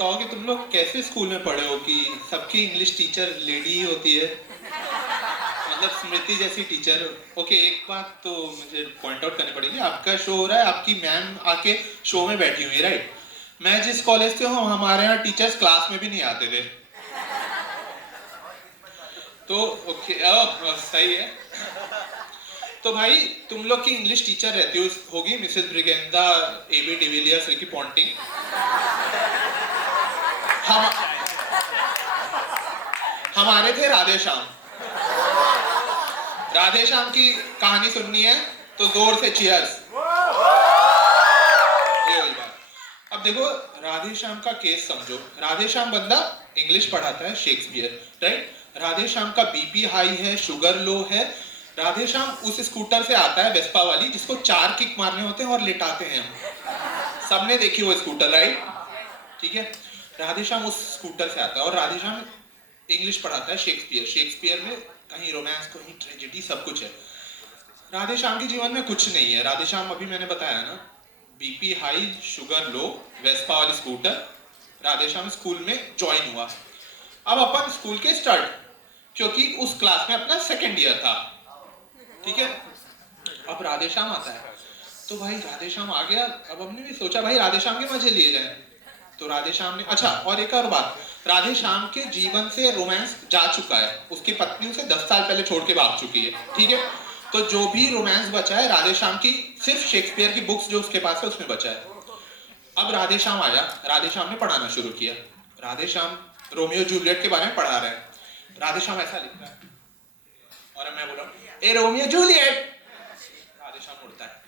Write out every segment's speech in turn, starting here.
बताओ कि तुम लोग कैसे स्कूल में पढ़े हो कि सबकी इंग्लिश टीचर लेडी ही होती है, मतलब स्मृति जैसी टीचर। ओके, एक बात तो मुझे पॉइंट आउट करनी पड़ेगी, आपका शो हो रहा है, आपकी मैम आके शो में बैठी हुई है, राइट। मैं जिस कॉलेज से हूँ हमारे यहाँ टीचर्स क्लास में भी नहीं आते थे, तो ओके सही है। तो भाई तुम लोग की इंग्लिश टीचर रहती होगी मिसेस ब्रिगेंदा, एबी डिविलियर्स, रिकी पॉन्टिंग। हम हमारे थे राधे श्याम। राधे श्याम की कहानी सुननी है तो जोर से चीयर्स। ये वही बात। अब देखो राधे श्याम का केस समझो। राधे श्याम बंदा इंग्लिश पढ़ाता है, शेक्सपियर, राइट। राधे श्याम का बीपी हाई है, शुगर लो है। राधे श्याम उस स्कूटर से आता है, वेस्पा वाली, जिसको 4 किक मारने होते हैं और लिटाते हैं हम। सबने देखी वो स्कूटर, राइट, ठीक है। राधे श्याम उस स्कूटर से आता है और राधे श्याम इंग्लिश पढ़ाता है, शेक्सपियर। शेक्सपियर में कहीं रोमांस, कहीं ट्रेजेडी, सब कुछ है। राधे श्याम के जीवन में कुछ नहीं है। राधे श्याम अभी मैंने बताया ना, बीपी हाई, शुगर लो, वेस्पा वाली स्कूटर। राधे श्याम स्कूल में ज्वाइन हुआ। अब अपन स्कूल के स्टार्ट, क्योंकि उस क्लास में अपना सेकेंड ईयर था, ठीक है। अब राधे श्याम आता है तो भाई राधे श्याम आ गया। अब हमने भी सोचा भाई राधे श्याम के मजे लिए जाए, तो राधे श्याम ने, अच्छा और एक और बात, राधे श्याम के जीवन से रोमांस जा चुका है, उसकी पत्नी उसे 10 साल पहले छोड़ के भाग चुकी है, ठीक है। तो जो भी रोमांस बचा है राधे श्याम की, सिर्फ शेक्सपियर की बुक्स जो उसके पास है उसमें बचा है। अब राधे श्याम आया, राधे श्याम ने पढ़ाना शुरू किया। राधे श्याम रोमियो जूलियट के बारे में पढ़ा रहे हैं। राधे श्याम ऐसा लिख रहा है और मैं बोला ए रोमियो जूलियट, राधे श्याम उड़ता है।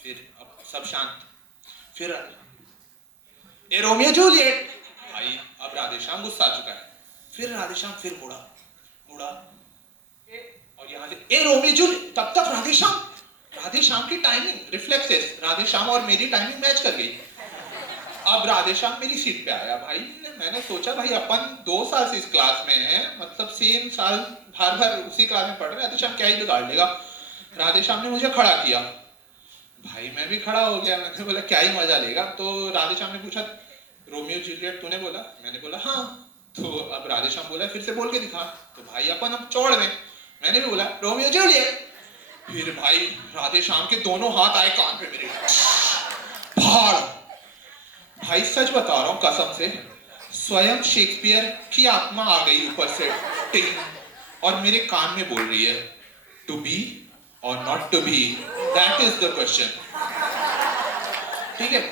फिर अब सब शांत, फिर ए रोमियो जूलियट। भाई अब राधे श्याम गुस्सा आ चुका है। फिर राधे श्याम फिर मुड़ा और यहाँ से ए रोमियो जूलियट। तब तक राधे श्याम की टाइमिंग, रिफ्लेक्सेस, राधे श्याम और मेरी टाइमिंग मैच कर गई। अब राधे श्याम मेरी सीट पे आया। भाई मैंने सोचा भाई अपन 2 साल से इस क्लास में हैं, मतलब सेम साल बार बार उसी क्लास में पढ़ रहे हैं, राधे श्याम क्या ही बिगाड़ लेगा। राधे श्याम ने मुझे खड़ा किया, भाई मैं भी खड़ा हो गया। मैंने बोला क्या ही मजा लेगा। तो राधे श्याम ने पूछा रोमियो जूलियट तूने बोला? मैंने बोला हाँ। तो अब राधे श्याम बोला फिर से बोल के दिखा। तो भाई अपन अब चौड़ में, मैंने भी बोला रोमियो जूलियट। फिर भाई राधे श्याम के दोनों हाथ आए कान पे मेरे, फाड़। भाई सच बता रहा हूं कसम से, स्वयं शेक्सपियर की आत्मा आ गई ऊपर से, टिंग, और मेरे कान में बोल रही है to be or not to be, that is the question, ठीक है।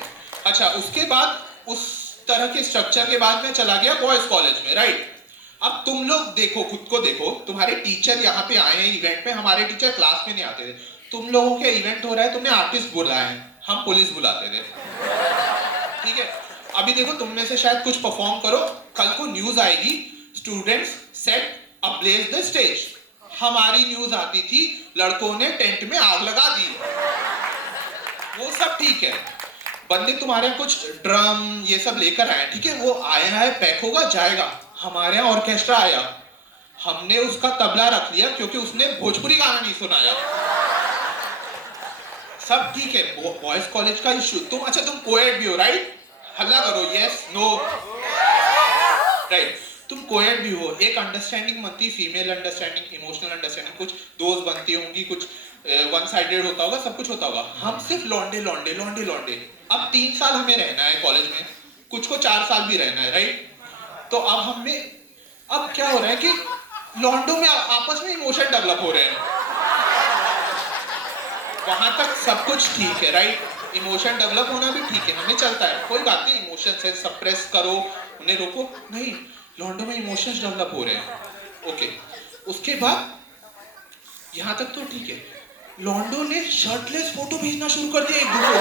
अच्छा उसके बाद उस तरह के स्ट्रक्चर के बाद मैं चला गया बॉयज कॉलेज में, राइट। अब तुम लोग देखो, खुद को देखो, तुम्हारे टीचर यहाँ पे आए हैं इवेंट पे, हमारे टीचर क्लास में नहीं आते थे। तुम लोगों के इवेंट हो रहा है, तुमने आर्टिस्ट बुलाए हैं, हम पुलिस बुलाते थे, ठीक है। अभी देखो तुम में से शायद कुछ परफॉर्म करो, कल को न्यूज आएगी students set ablaze the stage. हमारी न्यूज आती थी लड़कों ने टेंट में आग लगा दी। वो सब ठीक है, बंदे तुम्हारे कुछ ड्रम ये सब लेकर आए, ठीक है, वो आया है, पैक होगा, जाएगा। हमारे यहाँ ऑर्केस्ट्रा आया, हमने उसका तबला रख लिया क्योंकि उसने भोजपुरी गाना नहीं सुनाया। सब ठीक है, बॉयज कॉलेज का इशू। तुम अच्छा तुम कोएड भी हो, राइट? हल्ला करो, यस नो, राइट। तुम कोएड भी हो, एक अंडरस्टैंडिंग बनती, फीमेल अंडरस्टैंडिंग, इमोशनल अंडरस्टैंडिंग, कुछ दोस्त बनती होंगी, कुछ वन साइडेड होता होगा, सब कुछ होता होगा। हम सिर्फ लौंडे लौंडे लौंडे लौंडे। अब 3 साल हमें रहना है कॉलेज में, कुछ को 4 साल भी रहना है, राइट। तो अब हमें, अब क्या हो रहा है कि लौंडों में आपस में इमोशन डेवलप हो रहे हैं। वहां तक सब कुछ ठीक है, राइट, इमोशन डेवलप होना भी ठीक है, हमें चलता है, कोई बात नहीं। इमोशन से सप्रेस करो, उन्हें रोको, नहीं, लौंडों में इमोशंस डेवलप हो रहे हैं, ओके। उसके बाद यहां तक तो ठीक है, लौंडो ने शर्टलेस फोटो भेजना शुरू कर दिया एक दूसरे को।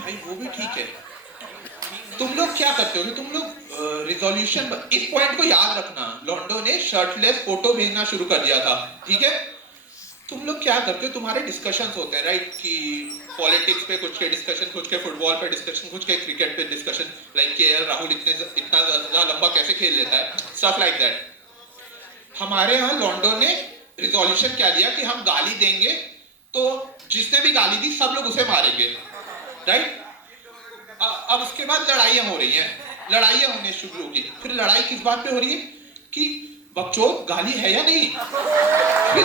भाई वो भी ठीक है। तुम लोग क्या करते हो, तुम लोग रिजोल्यूशन, इस पॉइंट को याद रखना, लॉन्डो ने शर्टलेस फोटो भेजना शुरू कर दिया था, ठीक है। तुम लोग क्या करते हो, तुम्हारे डिस्कशंस होते हैं, राइट, कि पॉलिटिक्स पे कुछ के डिस्कशन, कुछ के फुटबॉल पे डिस्कशन, कुछ के क्रिकेट पे डिस्कशन, लाइक केएल राहुल इतना ज्यादा लंबा कैसे खेल लेता है, स्टफ लाइक दैट। हमारे यहाँ लॉन्डो ने रिजोल्यूशन क्या दिया कि हम गाली देंगे तो जिसने भी गाली दी सब लोग उसे मारेंगे। राइट? अब उसके बाद लड़ाइयां हो रही हैं, लड़ाइयां होने शुरू होगी। फिर लड़ाई किस बात पे हो रही है कि बकचोद गाली है या नहीं। फिर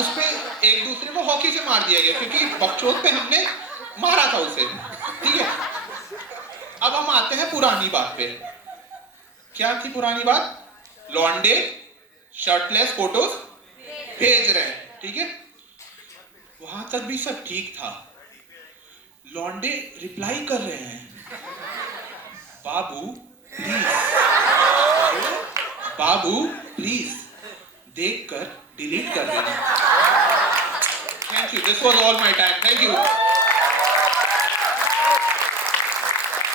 उसपे एक दूसरे को हॉकी से मार दिया गया क्योंकि बकचोद पे हमने मारा था उसे, ठीक है। अब हम आते हैं पुरानी बात पे। क्या थी पुरानी बात? लॉन्डे शर्टलेस फोटोज भेज रहे हैं, ठीक है। वहां तक भी सब ठीक था। लॉन्डे रिप्लाई कर रहे हैं, बाबू प्लीज, बाबू प्लीज, देखकर डिलीट कर देना। Thank you, this was all my time, thank you.